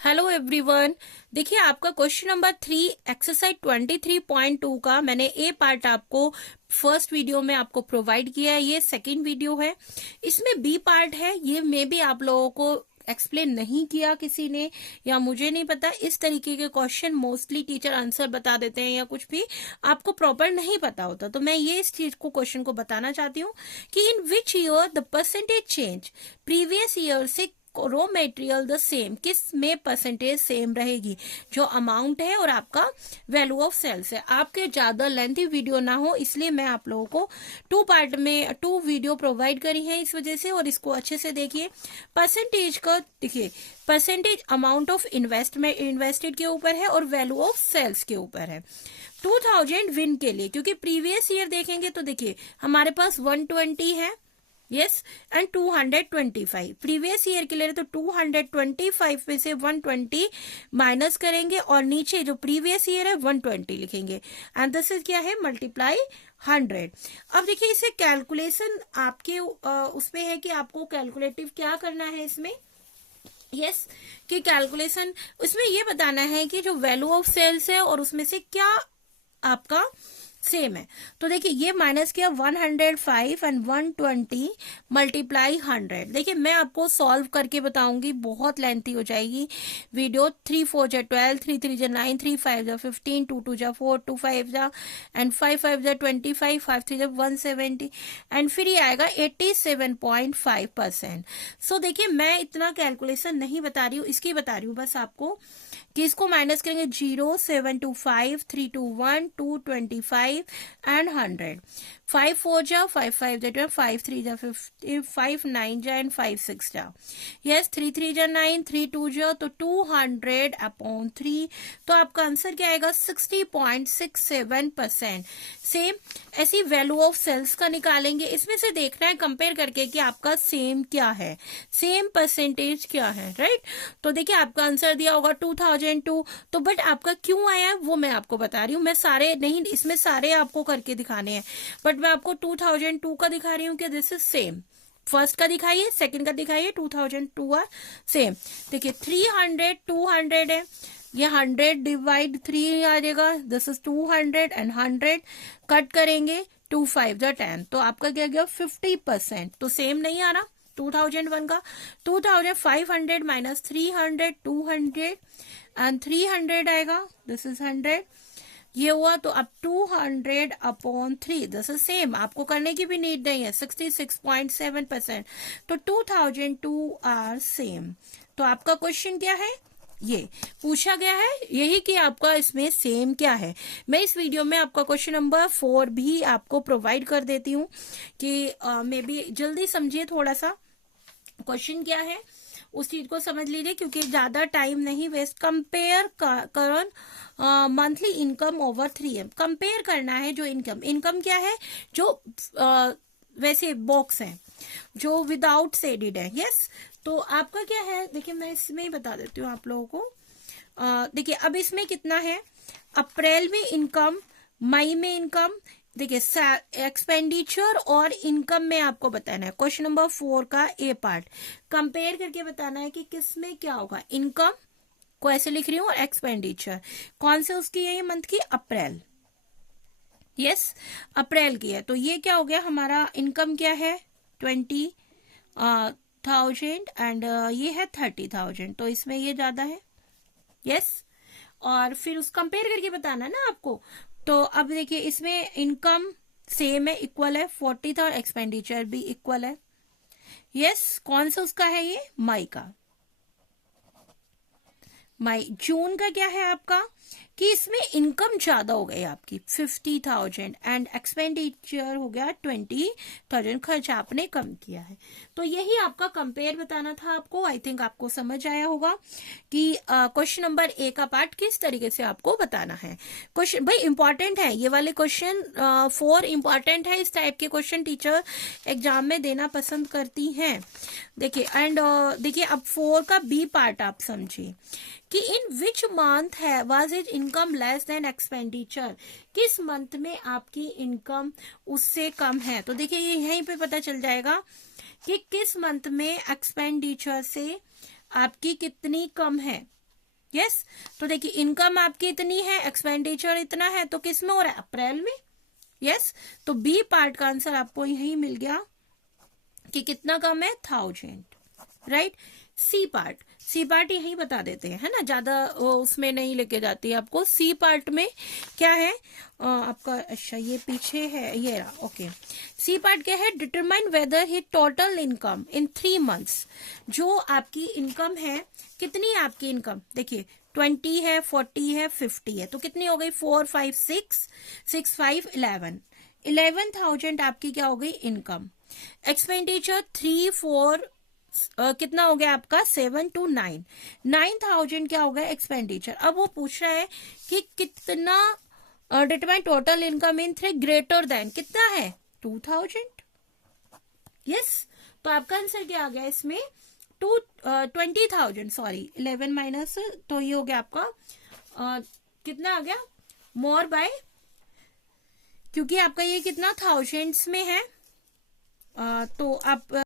Hello everyone. देखिए आपका question number 3 exercise 23.2 का मैंने ए पार्ट आपको फर्स्ट वीडियो में आपको प्रोवाइड किया है। ये सेकंड वीडियो है, इसमें बी पार्ट है। ये मे भी आप लोगों को एक्सप्लेन नहीं किया किसी ने, या मुझे नहीं पता। इस तरीके के क्वेश्चन मोस्टली टीचर आंसर बता देते हैं या कुछ भी आपको प्रॉपर नहीं पता होता। तो मैं ये इस चीज को क्वेश्चन को बताना चाहती हूँ कि in which year the percentage change previous year से रॉ मटेरियल द सेम, किस में परसेंटेज सेम रहेगी, जो अमाउंट है और आपका वैल्यू ऑफ सेल्स है। आपके ज्यादा लेंथी वीडियो ना हो इसलिए मैं आप लोगों को टू पार्ट में 2 वीडियो प्रोवाइड करी है इस वजह से, और इसको अच्छे से देखिए। परसेंटेज का देखिए, परसेंटेज अमाउंट ऑफ इन्वेस्टेड के ऊपर है और वैल्यू ऑफ सेल्स के ऊपर है। 2000 विन के लिए, क्योंकि प्रीवियस ईयर देखेंगे तो देखिए हमारे पास 120 है, यस, एंड 225 प्रीवियस ईयर के लिए। तो 225 में से 120 माइनस करेंगे और नीचे जो प्रीवियस ईयर है 120 लिखेंगे, एंड दिस इज क्या है, मल्टीप्लाई 100। अब देखिए इसे कैलकुलेशन आपके उसमें है कि आपको कैलकुलेटिव क्या करना है इसमें, यस, कि कैलकुलेशन उसमें ये बताना है कि जो वैल्यू ऑफ सेल्स है और उसमें से क्या आपका सेम है। तो देखिए ये माइनस किया 105 एंड 120 मल्टीप्लाई 100। देखिए मैं आपको सॉल्व करके बताऊंगी, बहुत लेंथी हो जाएगी वीडियो। 3 4 जा 12, 3 3 जा 9, 3 5 जा 15, 2 2 जा 4, 2 5 जा एंड 5 5 जा 25, 5 3 जा 170 एंड फिर ये आएगा 87.5%। सो देखिए मैं इतना कैलकुलेशन नहीं बता रही हूँ, इसकी बता रही हूँ बस आपको कि इसको माइनस करेंगे 0 7 2 5 3 2 1 2 25 एंड 100। 5 4 जा 5 5 जा 5 3 जा 50, 5 9 जा एंड 5 6 जा, यस, 3 3 जा 9, 3 2 जा तो 200 अपॉन 3। तो आपका आंसर क्या आएगा, 60.67%। सेम ऐसी वैल्यू ऑफ सेल्स का निकालेंगे, इसमें से देखना है कंपेयर करके कि आपका सेम क्या है, सेम परसेंटेज क्या है, राइट। तो देखिए आपका आंसर दिया होगा 2002, तो बट आपका क्यों आया है वो मैं आपको बता रही हूँ। मैं सारे नहीं, इसमें सारे आपको करके दिखाने हैं, बट मैं आपको 2002 का दिखा रही हूँ कि दिस इज सेम। फर्स्ट का दिखाइए, सेकंड का दिखाइए, 2002 आर सेम। देखिए 300 200 है, ये 100 डिवाइड 3 आ जाएगा, दिस इज 200 एंड 100 कट करेंगे 2 5 जा 10, तो आपका क्या गया 50%। तो सेम नहीं आ रहा 2001 का। 2500 माइनस 300 200 एंड 300 आएगा, दिस इज 100, ये हुआ। तो अब 200 अपॉन 3, दिस इज सेम, आपको करने की भी नीड नहीं है, 66.7%। तो 2002 आर सेम। तो आपका क्वेश्चन क्या है, ये पूछा गया है यही कि आपका इसमें सेम क्या है। मैं इस वीडियो में आपका क्वेश्चन नंबर 4 भी आपको प्रोवाइड कर देती हूँ कि मे बी जल्दी समझिए, थोड़ा सा क्वेश्चन क्या है उस चीज को समझ लीजिए, क्योंकि ज्यादा टाइम नहीं वेस्ट। कंपेयर करन monthly income over 3M, compare करना है जो इनकम क्या है, जो वैसे बॉक्स है जो विदाउट शेडेड है, यस। तो आपका क्या है, देखिए मैं इसमें ही बता देती हूँ आप लोगों को। देखिए अब इसमें कितना है, अप्रैल में इनकम, मई में इनकम, देखिए एक्सपेंडिचर और इनकम में आपको बताना है। क्वेश्चन नंबर 4 का ए पार्ट कंपेयर करके बताना है कि किस में क्या होगा। इनकम को ऐसे लिख रही हूँ और एक्सपेंडिचर कौन से उसकी है, ये मंथ की अप्रैल, यस, अप्रैल की है। तो ये क्या हो गया हमारा, इनकम क्या है 20,000 एंड ये है 30,000, तो इसमें ये ज्यादा है, यस। और फिर उस कंपेयर करके बताना है ना आपको। तो अब देखिए इसमें इनकम सेम है, इक्वल है 40 था, और एक्सपेंडिचर भी इक्वल है, यस। कौन सा उसका है, ये मई का। मई जून का क्या है आपका, कि इसमें इनकम ज्यादा हो गई आपकी 50,000 एंड एक्सपेंडिचर हो गया 20,000, खर्च आपने कम किया है। तो यही आपका कंपेयर बताना था आपको। आई थिंक आपको समझ आया होगा कि क्वेश्चन नंबर ए का पार्ट किस तरीके से आपको बताना है। क्वेश्चन भाई इंपॉर्टेंट है, ये वाले क्वेश्चन 4 इंपॉर्टेंट है। इस टाइप के क्वेश्चन टीचर एग्जाम में देना पसंद करती हैं। देखिए एंड देखिए अब 4 का बी पार्ट आप समझिए कि इन विच मंथ है was it income less than expenditure, किस मंथ में आपकी इनकम उससे कम है। तो देखिए ये यहीं पे पता चल जाएगा कि किस मंथ में एक्सपेंडिचर से आपकी कितनी कम है। यस तो देखिए इनकम आपकी इतनी है, एक्सपेंडिचर इतना है, तो किस में हो रहा है? अप्रैल में। यस तो बी पार्ट का आंसर आपको यही मिल गया कि कितना कम है? 1000, राइट। सी पार्ट यही बता देते हैं, है ना, ज्यादा उसमें नहीं लेके जाती है आपको। सी पार्ट में क्या है आपका? अच्छा ये पीछे है, ये रहा, ओके। सी पार्ट क्या है? Determine whether he total income in 3 months। जो आपकी इनकम है, कितनी है आपकी इनकम? देखिए 20 है, 40 है, 50 है, तो कितनी हो गई? 4 5 6 6 5 11,000 आपकी क्या हो गई? इनकम। एक्सपेंडिचर 3 4 कितना हो गया आपका? 7 to 9 9,000 क्या हो गया? एक्सपेंडिचर। अब वो पूछ रहा है कि कितना determine total income in 3 greater than, कितना है? 2000। यस तो आपका आंसर क्या आ गया इसमें? 20,000, सॉरी 11 माइनस, तो ये हो गया आपका कितना आ गया? मोर बाय, क्योंकि आपका ये कितना थाउजेंड्स में है, तो आप